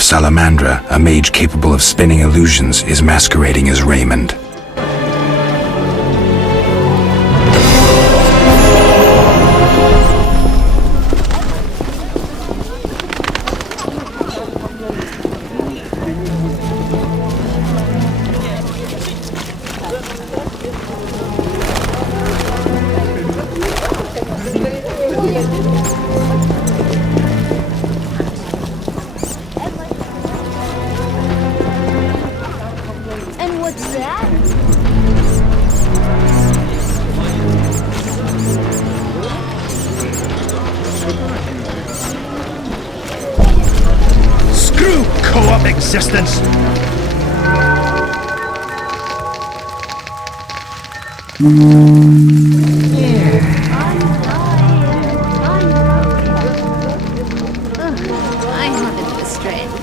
of Salamandra, a mage capable of spinning illusions, is masquerading as Raymond. Screw co-op existence! I haven't the strength.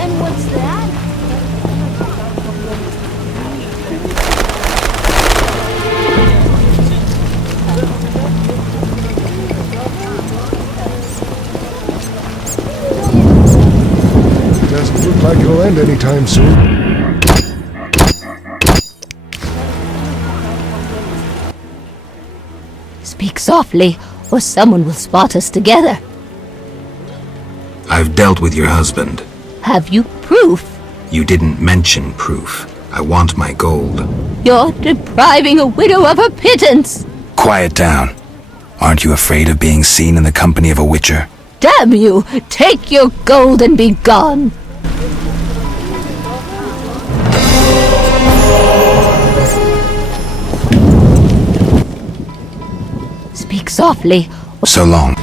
And what's that? Doesn't look like it'll end anytime soon. Speak softly, or someone will spot us together. I've dealt with your husband. Have you proof? You didn't mention proof. I want my gold. You're depriving a widow of her pittance! Quiet down. Aren't you afraid of being seen in the company of a witcher? Damn you! Take your gold and be gone! Speak softly. So long.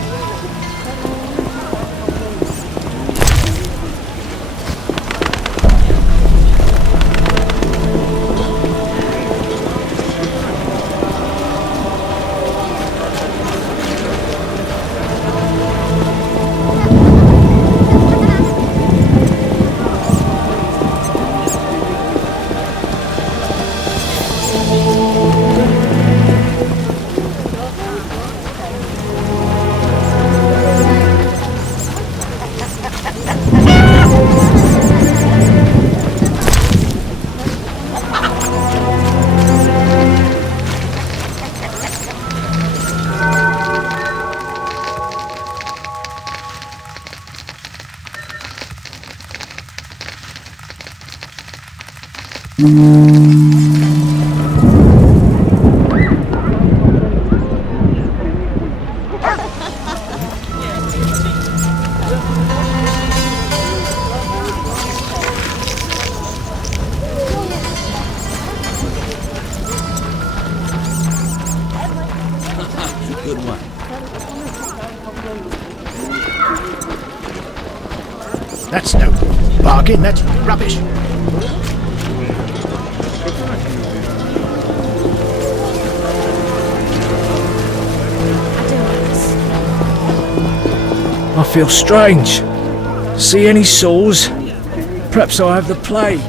Good one. That's no bargain, that's rubbish. I feel strange. See any sores? Perhaps I have the plague.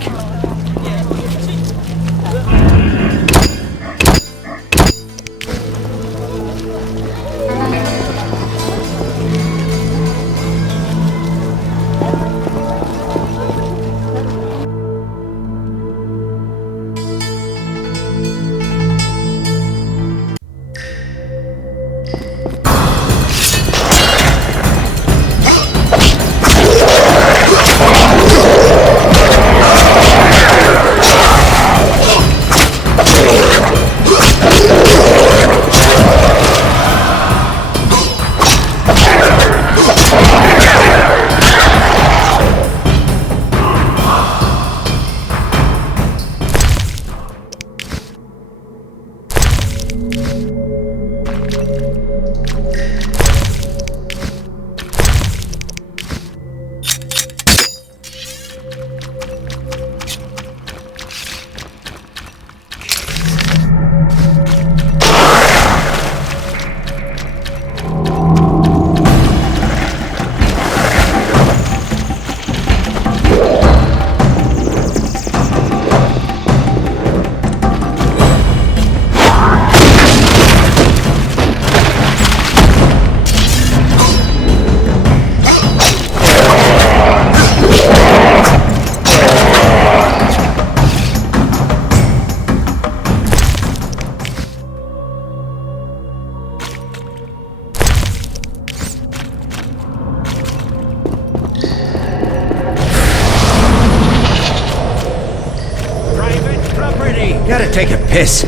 take a piss.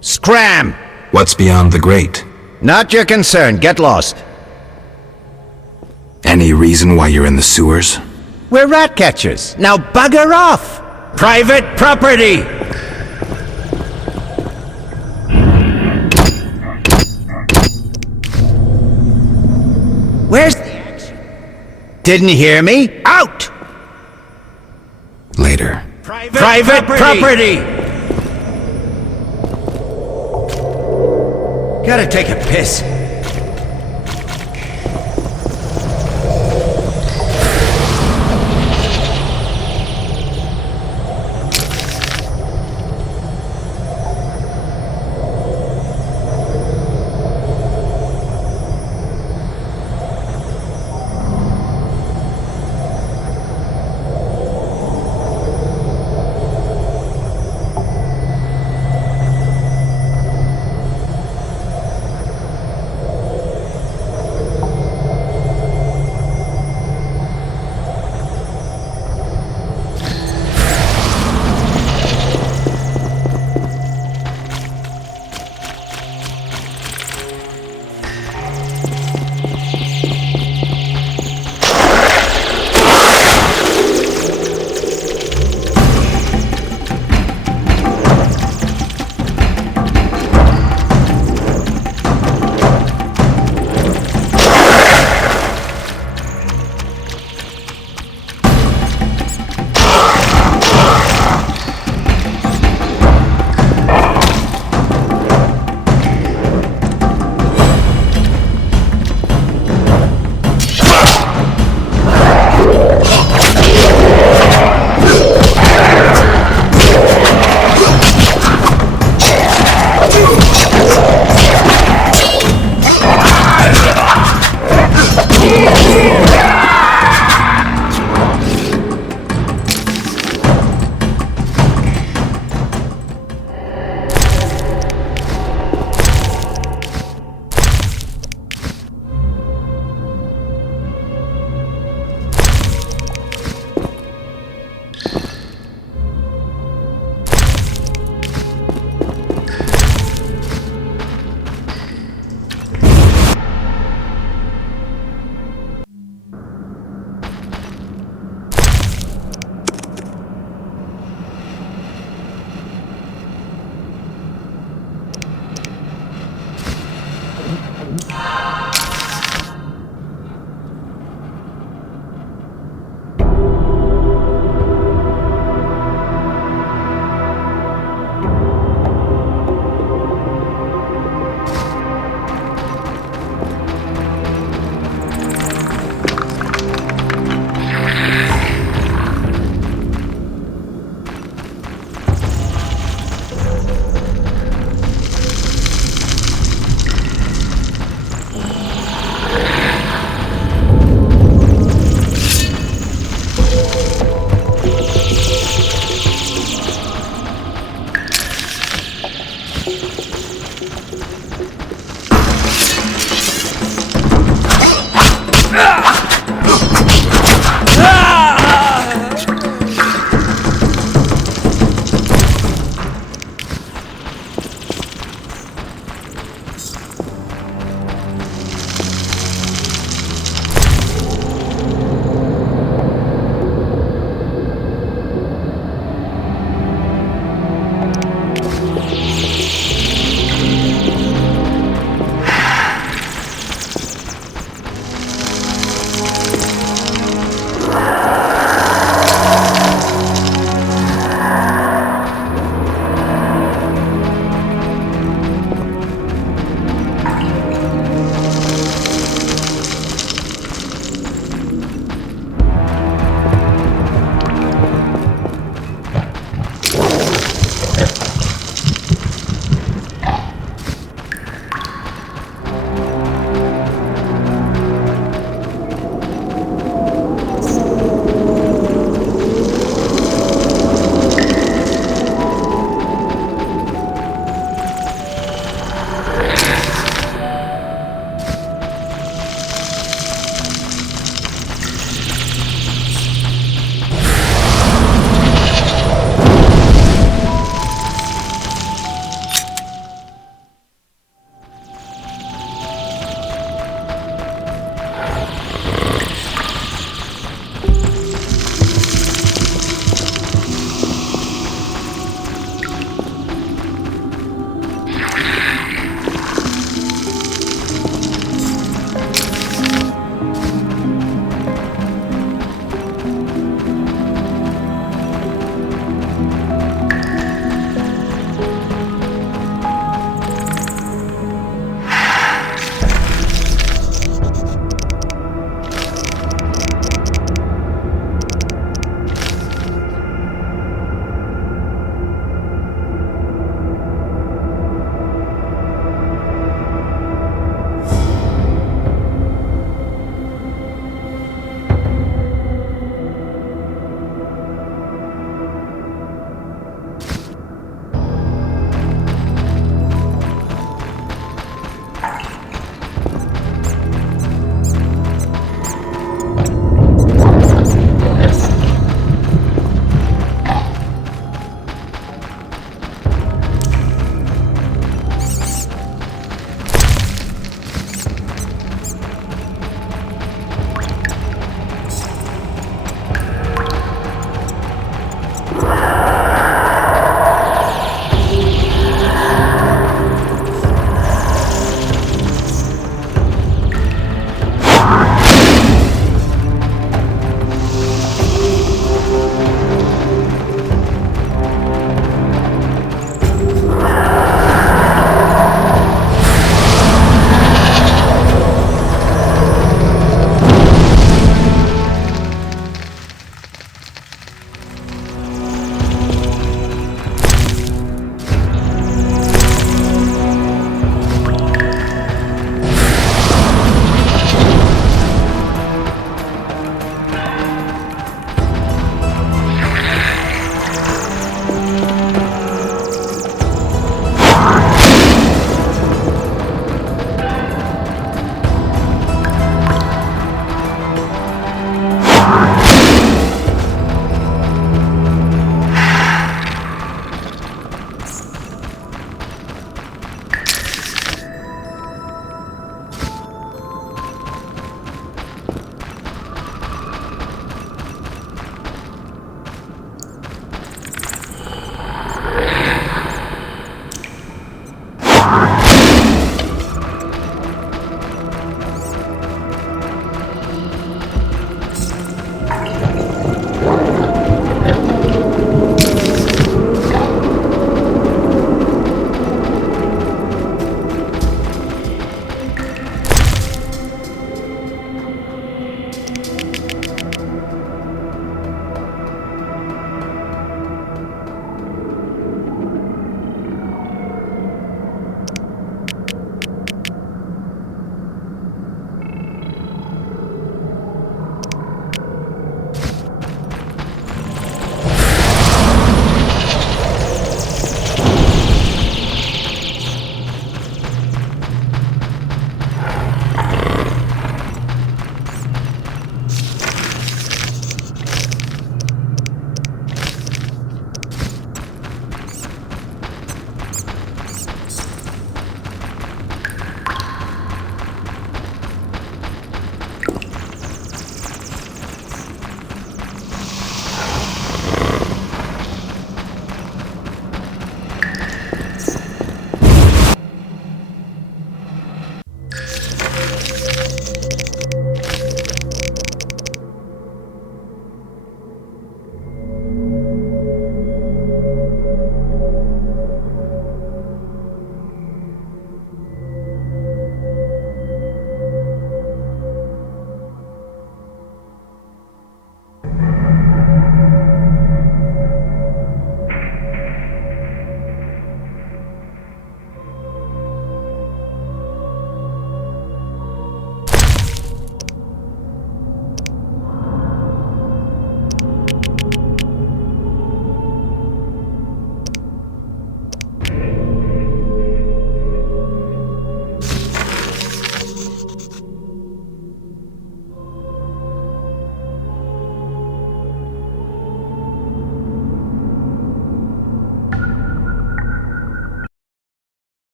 Scram! What's beyond the grate? Not your concern. Get lost. Any reason why you're in the sewers? We're rat catchers. Now bugger off! Private property! Where's the action? Didn't hear me? Out! Later. Private property! Gotta take a piss.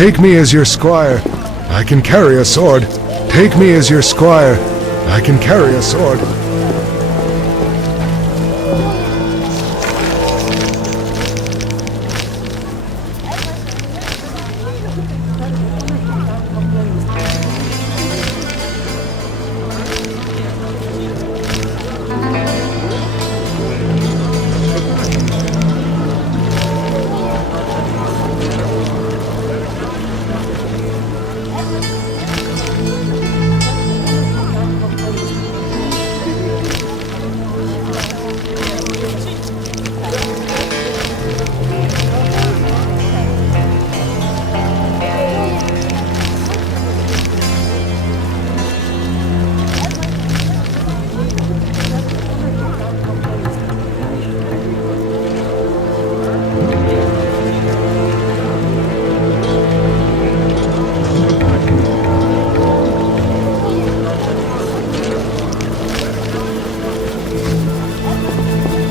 Take me as your squire. I can carry a sword. Take me as your squire. I can carry a sword.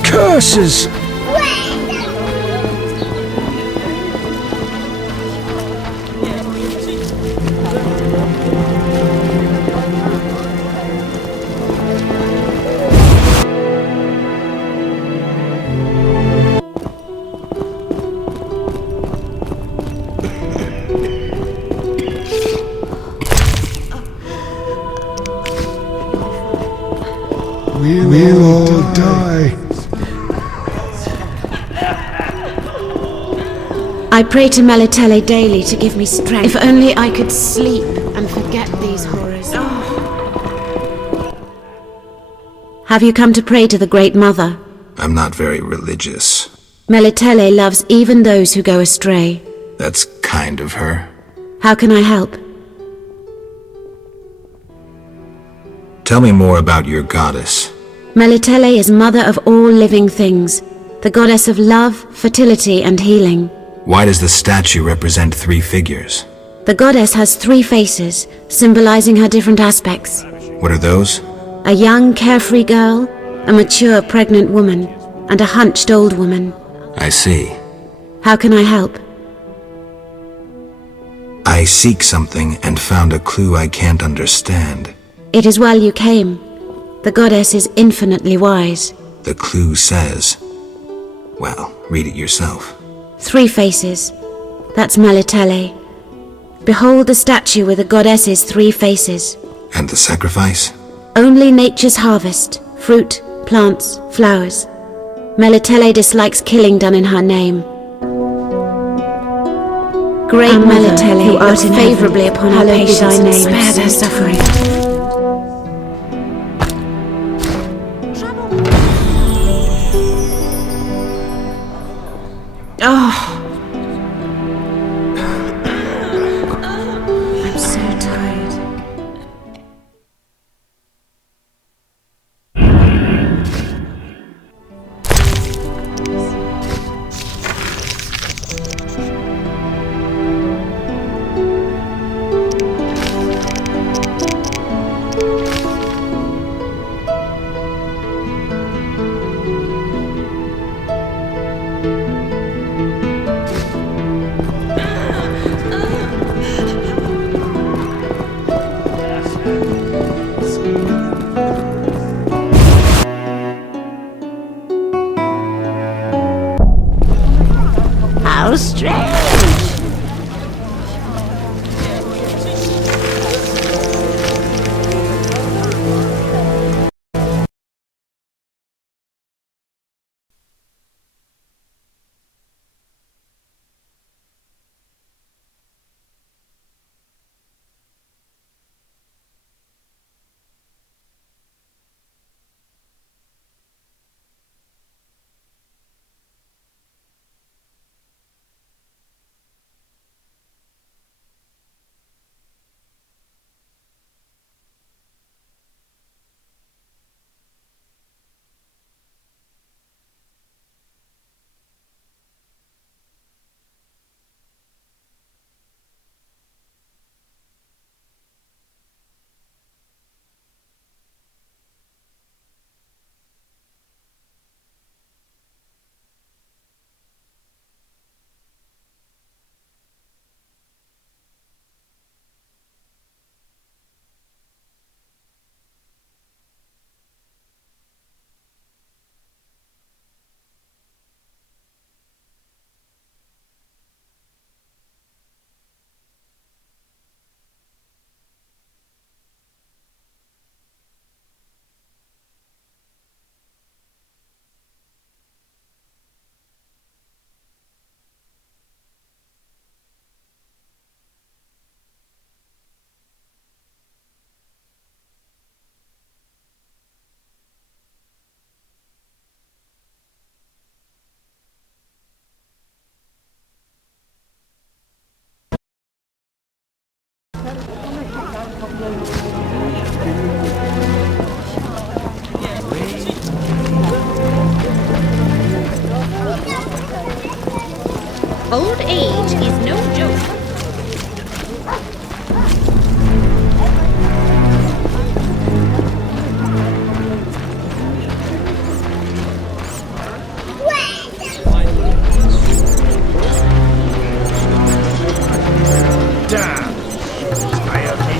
Curses! We'll all die. I pray to Melitele daily to give me strength. If only I could sleep and forget these horrors. Have you come to pray to the Great Mother? I'm not very religious. Melitele loves even those who go astray. That's kind of her. How can I help? Tell me more about your goddess. Melitele is mother of all living things, the goddess of love, fertility, and healing. Why does the statue represent 3 figures? The goddess has 3 faces, symbolizing her different aspects. What are those? A young, carefree girl, a mature, pregnant woman, and a hunched old woman. I see. How can I help? I seek something and found a clue I can't understand. It is well you came. The goddess is infinitely wise. The clue says... Well, read it yourself. 3 faces. That's Melitele. Behold the statue with the goddess's 3 faces. And the sacrifice? Only nature's harvest, fruit, plants, flowers. Melitele dislikes killing done in her name. Great Melitele, who art favourably upon our patience and spare their suffering. I'm so tired. Old age is no joke. Damn. I okay.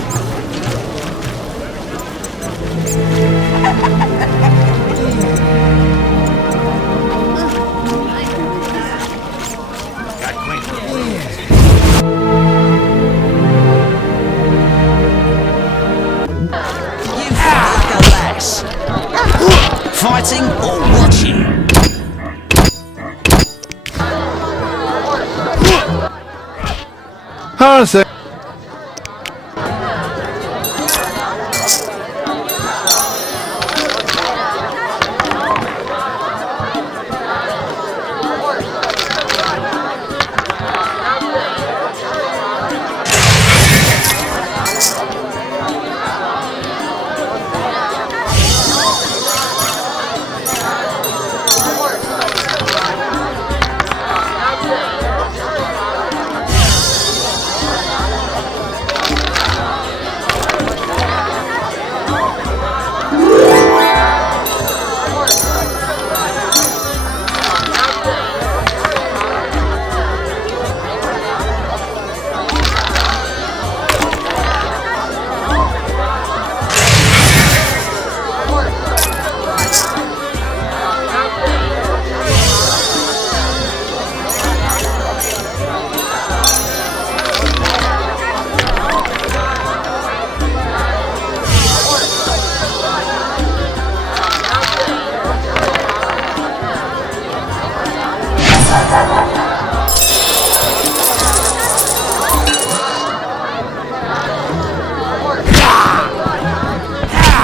Fighting or watching? Harse.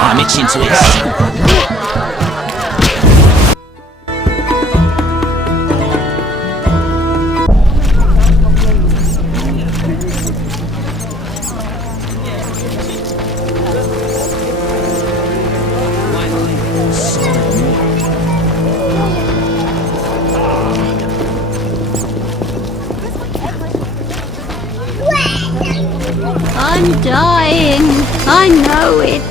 I'm itching to it. I'm dying. I know it.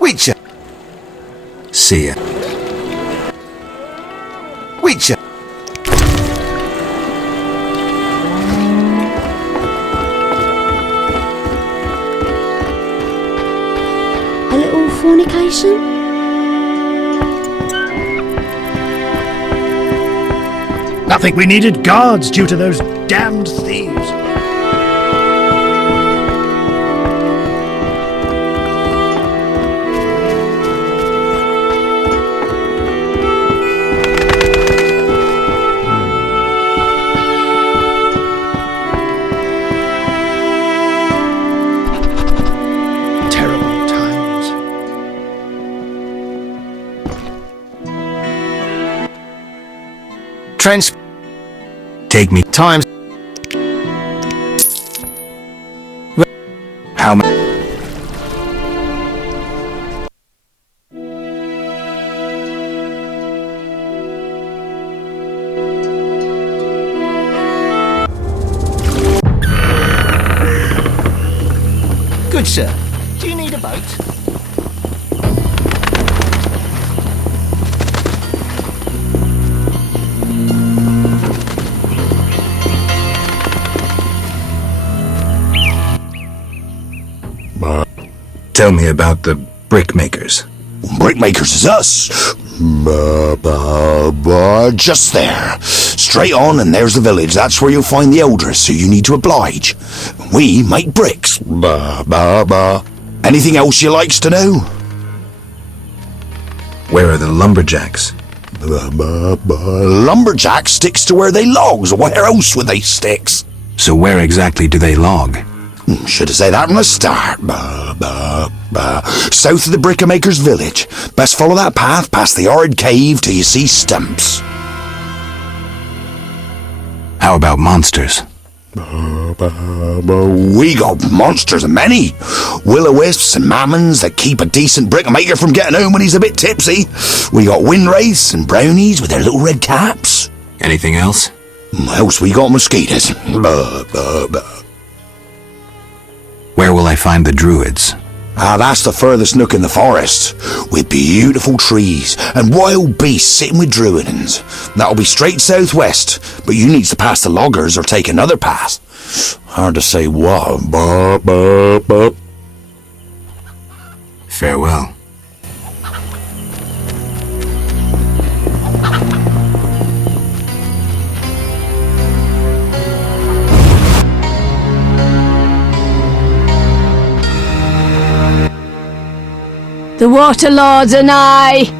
Witcher. See ya. Witcher. A little fornication? Nothing. We needed guards due to those damned thieves. Terrible times. Trans. Take me times. How many? Good sir. Do you need a boat? Tell me about the brickmakers. Brickmakers is us. Just there. Straight on and there's the village. That's where you'll find the elders who you need to oblige. We make bricks. Anything else you likes to know? Where are the lumberjacks? Lumberjack sticks to where they logs. Where else would they sticks? So where exactly do they log? Should have said that from the start. South of the Brickmaker's village. Best follow that path past the horrid cave till you see stumps. How about monsters? We got monsters many. Will-o-wisps and mammons that keep a decent brickmaker from getting home when he's a bit tipsy. We got windwraiths and brownies with their little red caps. Anything else? Else we got mosquitoes. Where will I find the druids? That's the furthest nook in the forest, with beautiful trees and wild beasts sitting with druidans. That'll be straight southwest, but you need to pass the loggers or take another path. Hard to say what. Farewell. The Water Lords and I.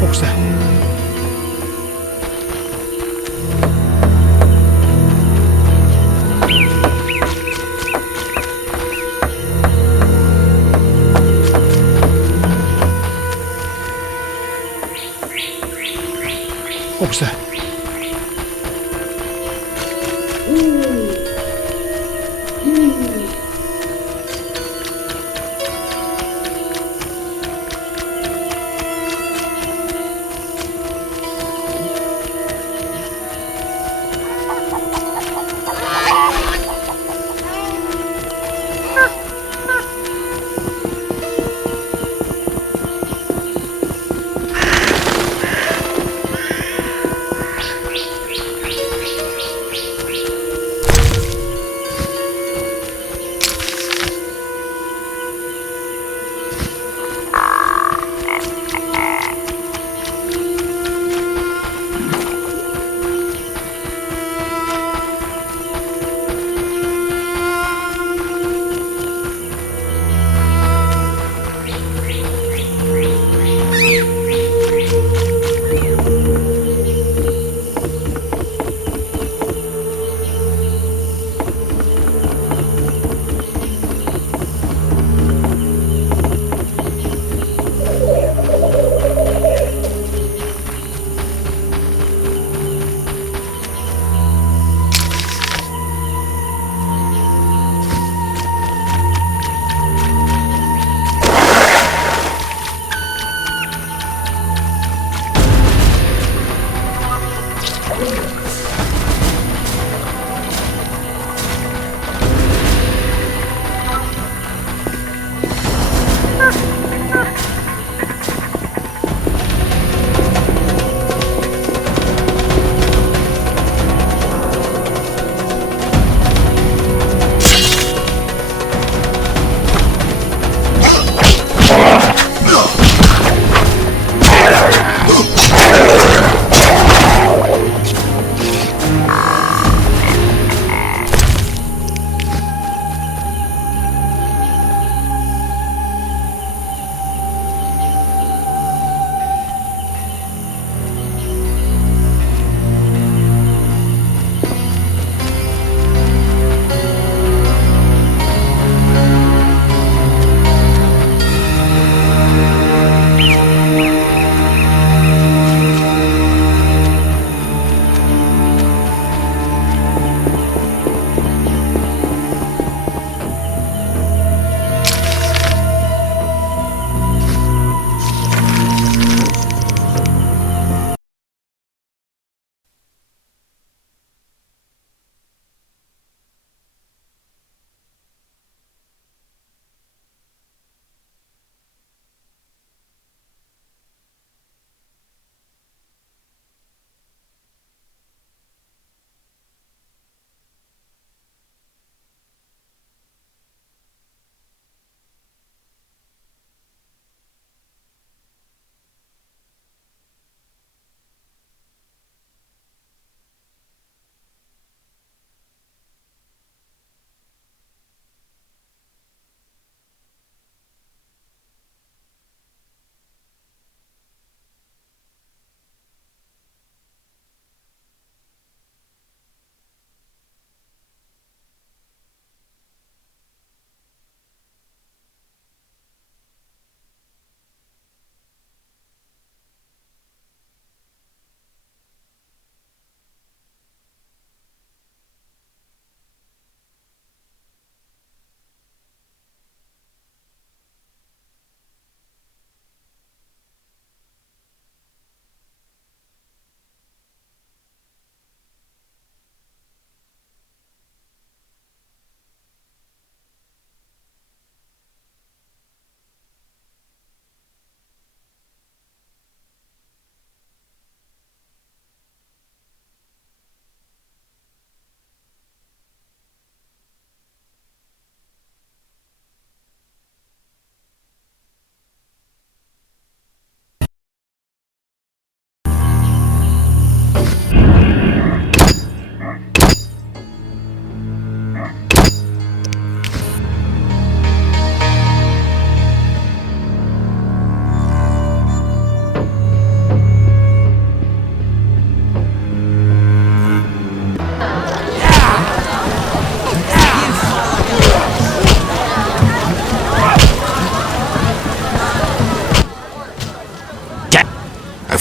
What was that? What was that?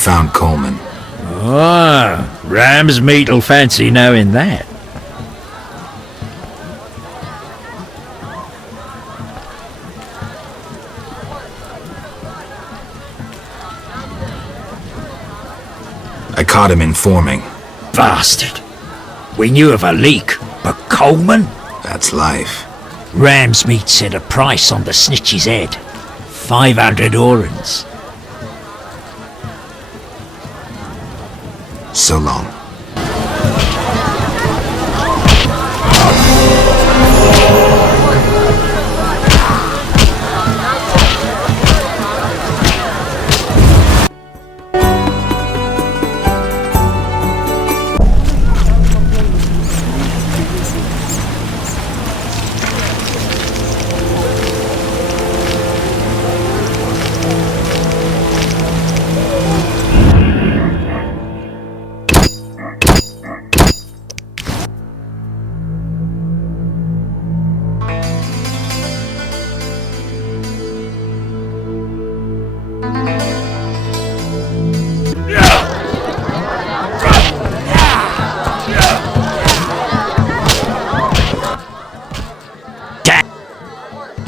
found Coleman. Ah, ram's meat'll fancy knowing that. I caught him informing. Bastard. We knew of a leak, but Coleman? That's life. Ramsmeat set a price on the snitch's head. 500 orens. So long.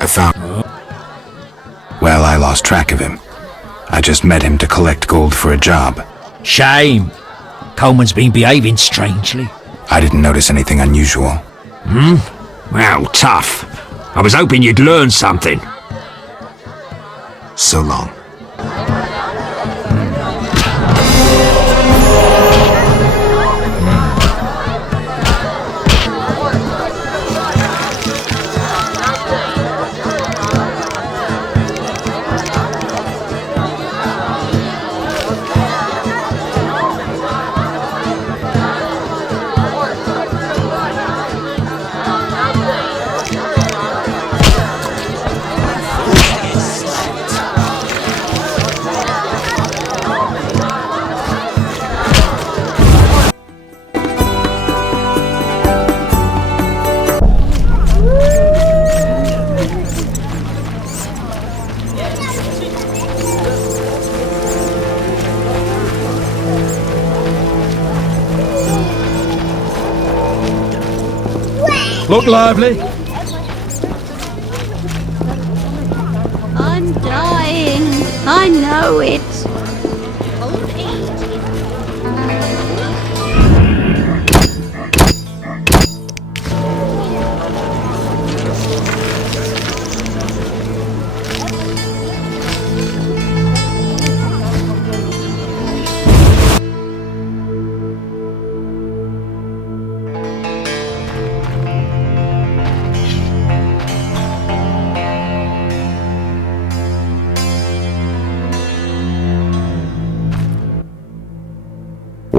I found... Well, I lost track of him. I just met him to collect gold for a job. Shame. Coleman's been behaving strangely. I didn't notice anything unusual. Well, tough. I was hoping you'd learn something. So long. Look lively. I'm dying. I know it. Old age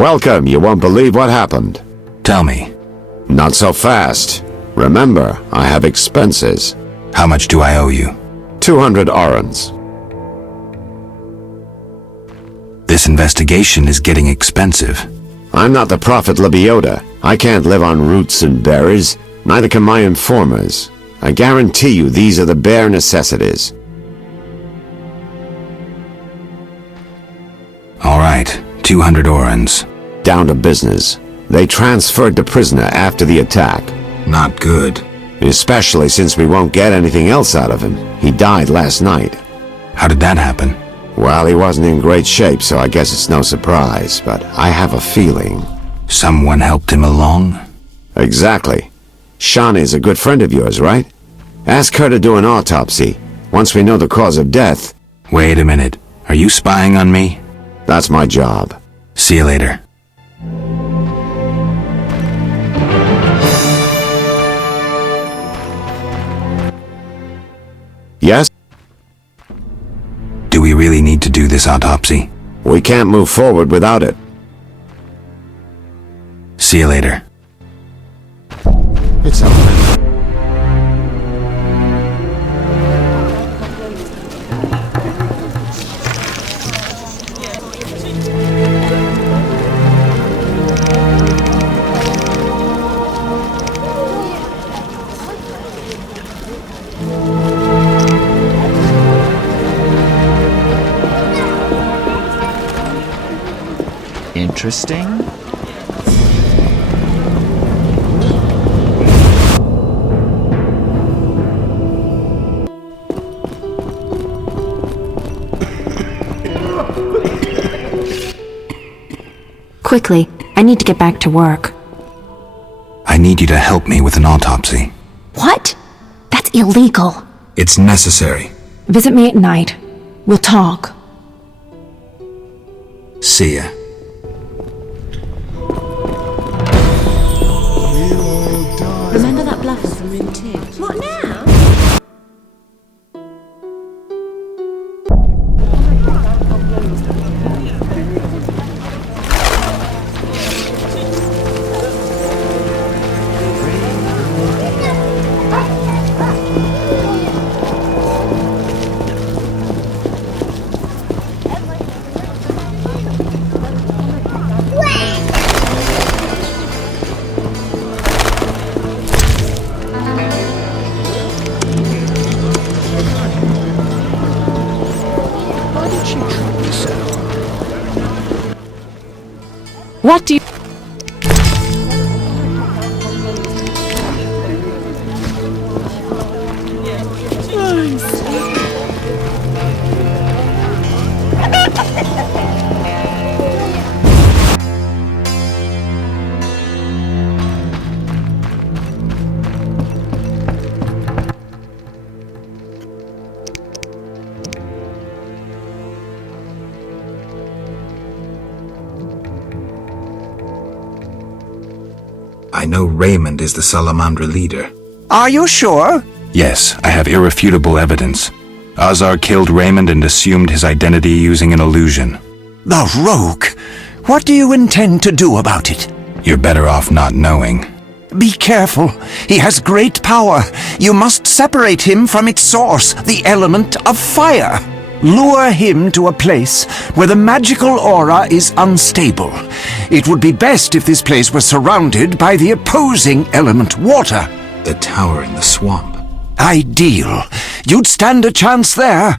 Welcome, you won't believe what happened. Tell me, Not so fast. Remember, I have expenses. how much do I owe you? 200 orens. This investigation is getting expensive. I'm not the prophet Lebiota. I can't live on roots and berries. Neither can my informers. I guarantee you these are the bare necessities. All right, 200 orens. Down to business. They transferred the prisoner after the attack. Not good. Especially since we won't get anything else out of him. He died last night. How did that happen? Well, he wasn't in great shape, so I guess it's no surprise, but I have a feeling. Someone helped him along? Exactly. Shawnee's a good friend of yours, right? Ask her to do an autopsy. Once we know the cause of death... Wait a minute. Are you spying on me? That's my job. See you later. Yes? Do we really need to do this autopsy? We can't move forward without it. See you later. It's over. interesting. Quickly, I need to get back to work. I need you to help me with an autopsy. What? That's illegal. It's necessary. Visit me at night. We'll talk. See ya. Remember that bluffer from room 2? What now? What do you... I know Raymond is the Salamandra leader. Are you sure? Yes, I have irrefutable evidence. Azar killed Raymond and assumed his identity using an illusion. The rogue! What do you intend to do about it? You're better off not knowing. Be careful. He has great power. You must separate him from its source, the element of fire. Lure him to a place where the magical aura is unstable. It would be best if this place was surrounded by the opposing element, water. The tower in the swamp. Ideal. You'd stand a chance there.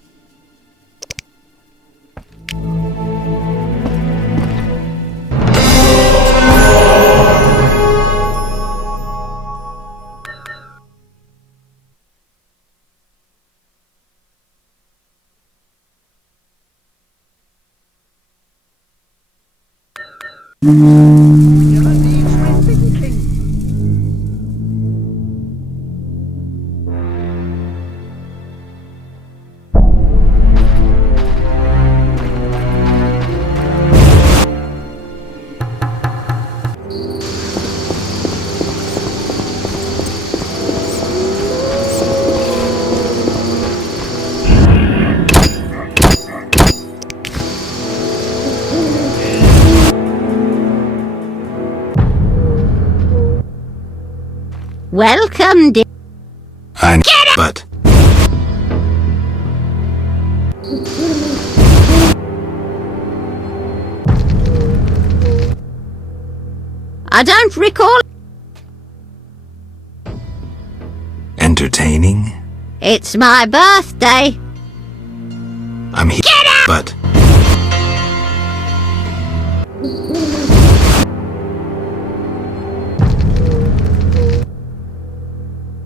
Welcome, dear. I know, but... I don't recall. Entertaining? It's my birthday. I'm here, but...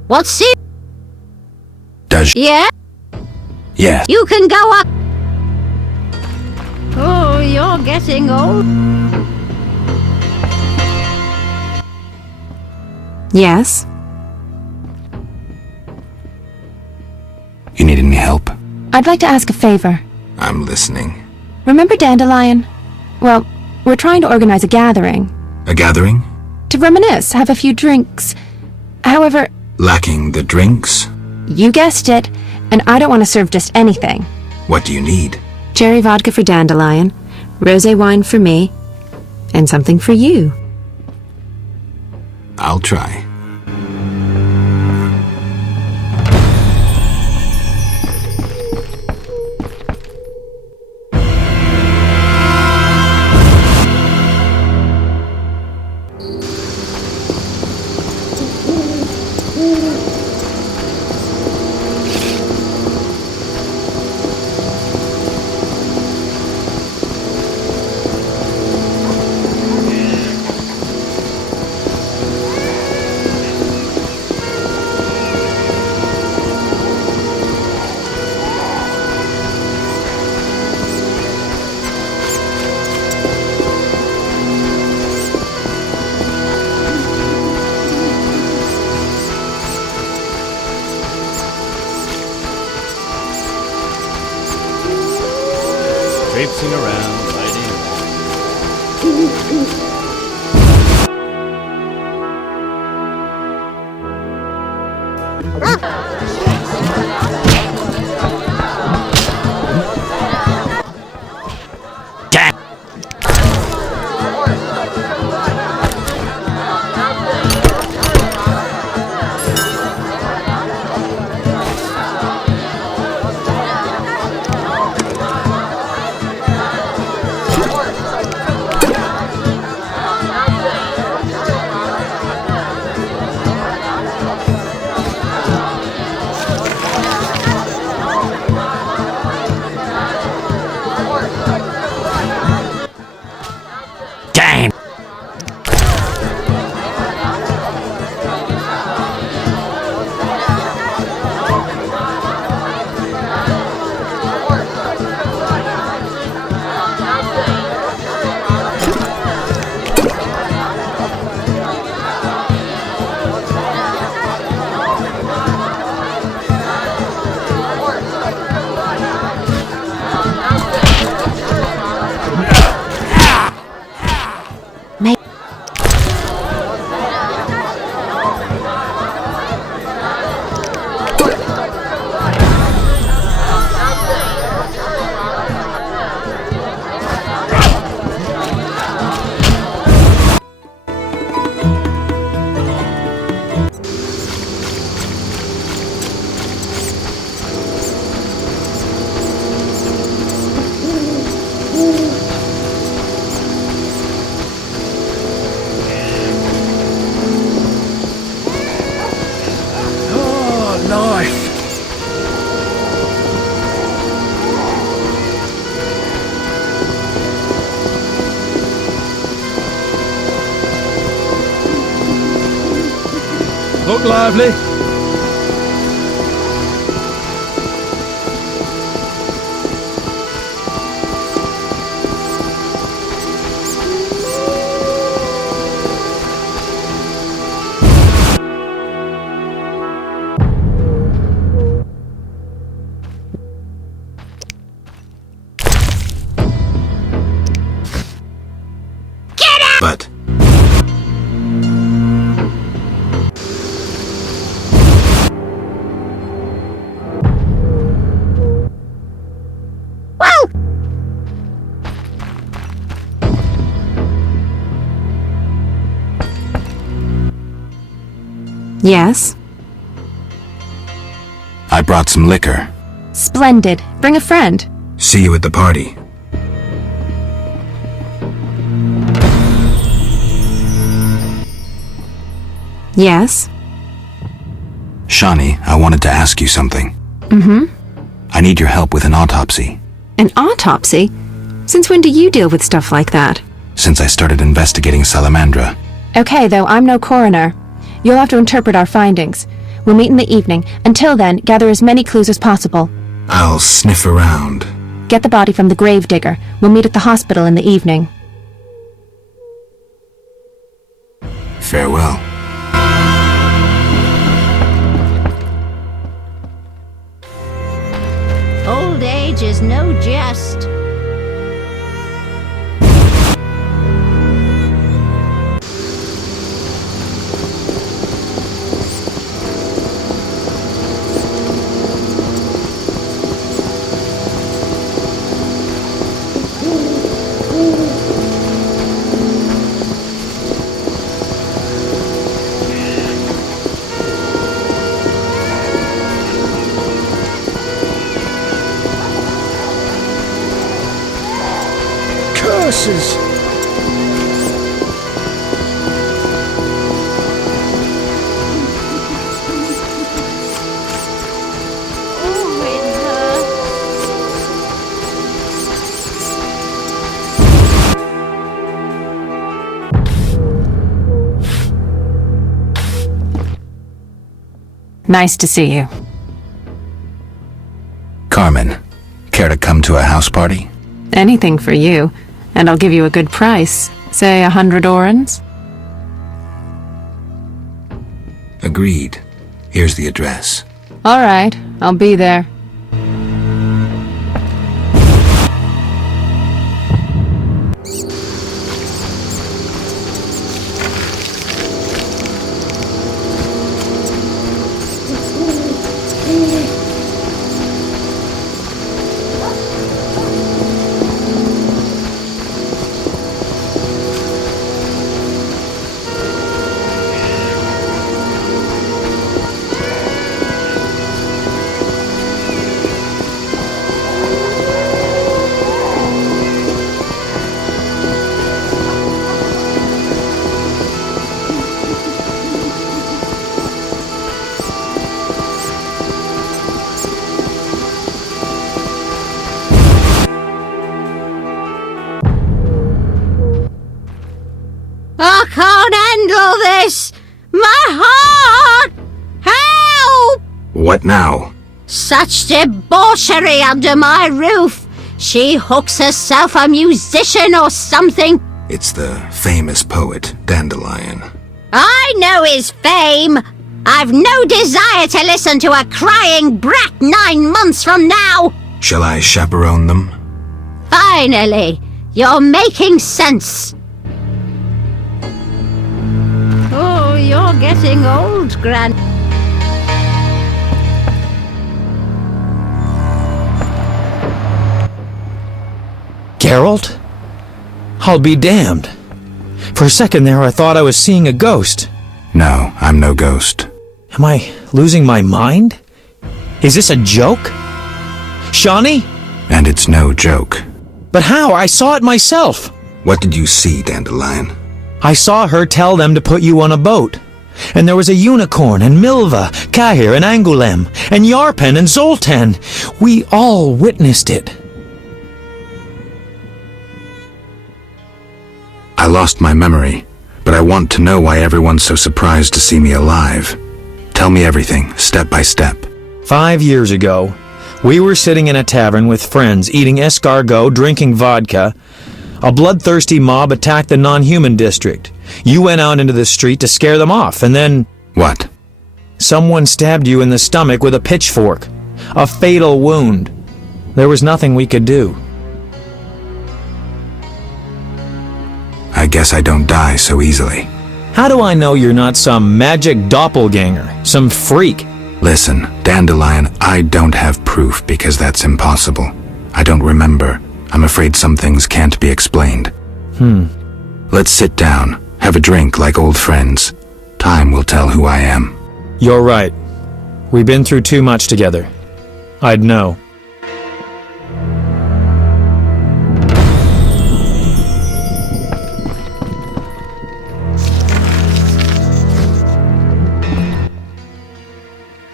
What's it? Does... Yeah? Yes. You can go up. Oh, you're getting old. Yes? You need any help? I'd like to ask a favor. I'm listening. Remember Dandelion? Well, we're trying to organize a gathering. A gathering? To reminisce, have a few drinks. However... Lacking the drinks? You guessed it, and I don't want to serve just anything. What do you need? Cherry vodka for Dandelion, rosé wine for me, and something for you. I'll try. traipsing around, hiding. Damn! Oh, knife! Look lively. But Yes? I brought some liquor. Splendid. Bring a friend. See you at the party. Yes? Shawnee, I wanted to ask you something. Mm-hmm. I need your help with an autopsy. An autopsy? Since when do you deal with stuff like that? Since I started investigating Salamandra. Okay, though, I'm no coroner. You'll have to interpret our findings. We'll meet in the evening. Until then, gather as many clues as possible. I'll sniff around. Get the body from the gravedigger. We'll meet at the hospital in the evening. Farewell. Old age is no jest. Curses! Oh, it hurts. Nice to see you. Carmen, care to come to a house party? Anything for you. And I'll give you a good price. Say 100 orens? Agreed. Here's the address. All right, I'll be there. I can't handle this! My heart! Help! What now? Such debauchery under my roof! She hooks herself a musician or something. It's the famous poet, Dandelion. I know his fame. I've no desire to listen to a crying brat 9 months from now. Shall I chaperone them? Finally, you're making sense. Oh, you're getting old, Gran. Geralt? I'll be damned. For a second there, I thought I was seeing a ghost. No, I'm no ghost. Am I losing my mind? Is this a joke? Shawnee? And it's no joke. But how? I saw it myself. What did you see, Dandelion? I saw her tell them to put you on a boat. And there was a unicorn, and Milva, Cahir, and Angulem, and Yarpen, and Zoltan. We all witnessed it. I lost my memory, but I want to know why everyone's so surprised to see me alive. Tell me everything, step by step. 5 years ago, we were sitting in a tavern with friends, eating escargot, drinking vodka. A bloodthirsty mob attacked the non-human district. You went out into the street to scare them off, and then... What? Someone stabbed you in the stomach with a pitchfork. A fatal wound. There was nothing we could do. I guess I don't die so easily. How do I know you're not some magic doppelganger, some freak? Listen, Dandelion, I don't have proof because that's impossible. I don't remember. I'm afraid some things can't be explained. Let's sit down, have a drink like old friends. Time will tell who I am. You're right. We've been through too much together. I'd know.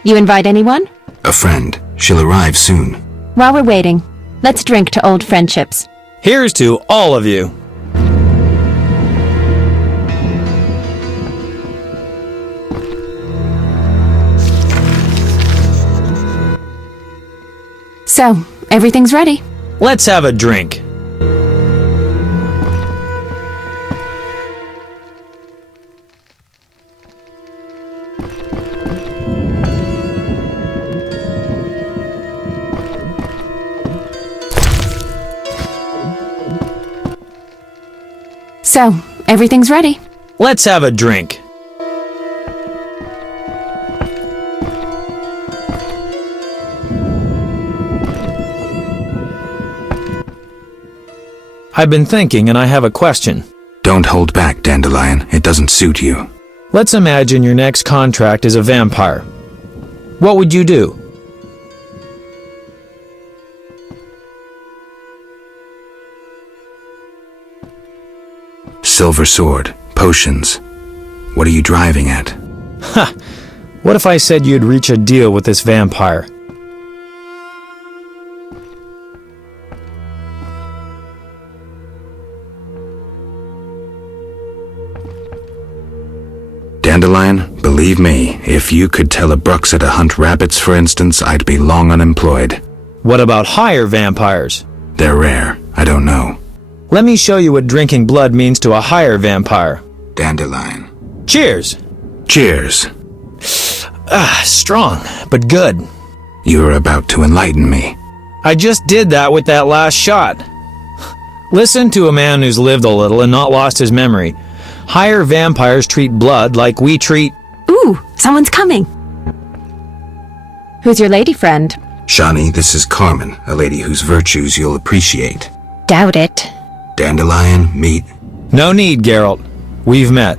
You invite anyone? A friend. She'll arrive soon. While we're waiting, let's drink to old friendships. Here's to all of you. So, everything's ready. Let's have a drink. So, everything's ready. Let's have a drink. I've been thinking, and I have a question. Don't hold back, Dandelion. It doesn't suit you. Let's imagine your next contract is a vampire. What would you do? Silver sword, potions. What are you driving at? Ha! What if I said you'd reach a deal with this vampire? Dandelion, believe me, if you could tell a Bruxa to hunt rabbits, for instance, I'd be long unemployed. What about higher vampires? They're rare. I don't know. Let me show you what drinking blood means to a higher vampire. Dandelion. Cheers! Cheers. Strong, but good. You're about to enlighten me. I just did that with that last shot. Listen to a man who's lived a little and not lost his memory. Higher vampires treat blood like we treat... Ooh, someone's coming. Who's your lady friend? Shawnee, this is Carmen, a lady whose virtues you'll appreciate. Doubt it. Dandelion, meet. No need, Geralt. We've met.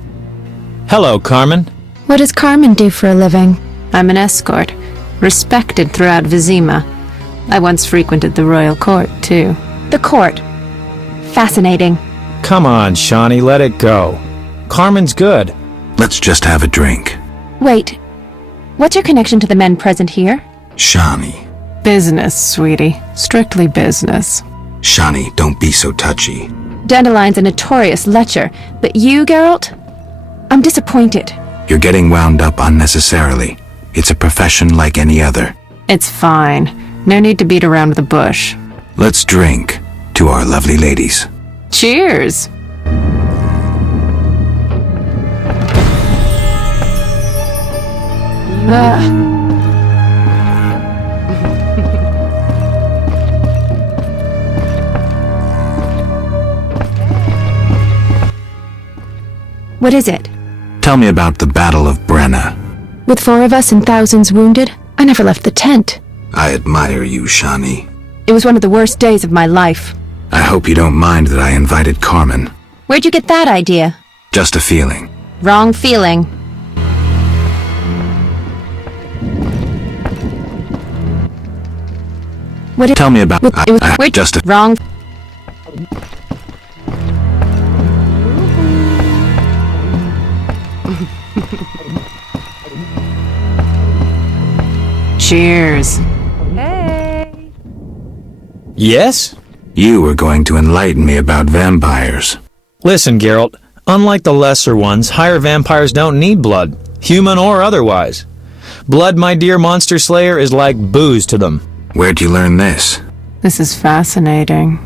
Hello, Carmen. What does Carmen do for a living? I'm an escort, respected throughout Vizima. I once frequented the royal court, too. The court. Fascinating. Come on, Shawnee, let it go. Carmen's good. Let's just have a drink. Wait, what's your connection to the men present here? Shawnee. Business, sweetie. Strictly business. Shawnee, don't be so touchy. Dandelion's a notorious lecher, but you, Geralt? I'm disappointed. You're getting wound up unnecessarily. It's a profession like any other. It's fine. No need to beat around the bush. Let's drink to our lovely ladies. Cheers! What is it? Tell me about the Battle of Brenna. With 4 of us and thousands wounded, I never left the tent. I admire you, Shawnee. It was one of the worst days of my life. I hope you don't mind that I invited Carmen. Where'd you get that idea? Just a feeling. Wrong feeling. Tell me about... just a... Wrong... Cheers. Hey. Yes? You were going to enlighten me about vampires. Listen, Geralt. Unlike the lesser ones, higher vampires don't need blood, human or otherwise. Blood, my dear monster slayer, is like booze to them. Where'd you learn this? This is fascinating.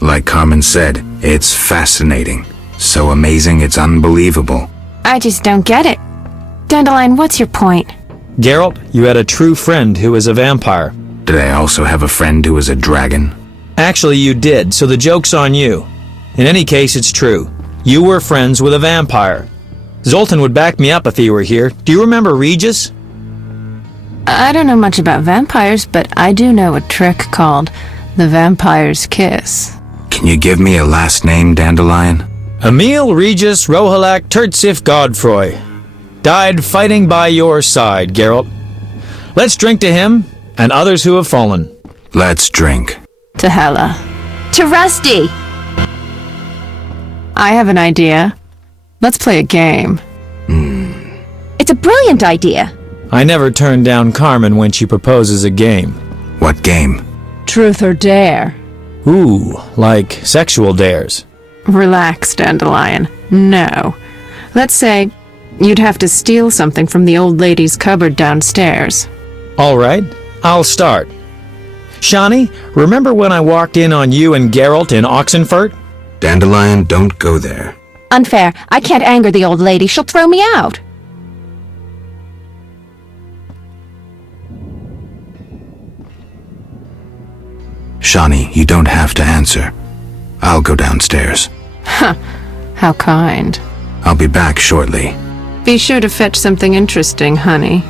Like Carmen said, it's fascinating. So amazing, it's unbelievable. I just don't get it. Dandelion, what's your point? Geralt, you had a true friend who was a vampire. Did I also have a friend who was a dragon? Actually, you did, so the joke's on you. In any case, it's true. You were friends with a vampire. Zoltan would back me up if he were here. Do you remember Regis? I don't know much about vampires, but I do know a trick called the vampire's kiss. Can you give me a last name, Dandelion? Emil Regis Rohalak Tertsif Godfroy. Died fighting by your side, Geralt. Let's drink to him and others who have fallen. Let's drink. To Hela. To Rusty! I have an idea. Let's play a game. It's a brilliant idea. I never turn down Carmen when she proposes a game. What game? Truth or dare. Ooh, like sexual dares. Relax, Dandelion. No. Let's say you'd have to steal something from the old lady's cupboard downstairs. All right, I'll start. Shawnee, remember when I walked in on you and Geralt in Oxenfurt? Dandelion, don't go there. Unfair. I can't anger the old lady. She'll throw me out. Shawnee, you don't have to answer. I'll go downstairs. Huh. How kind. I'll be back shortly. Be sure to fetch something interesting, honey.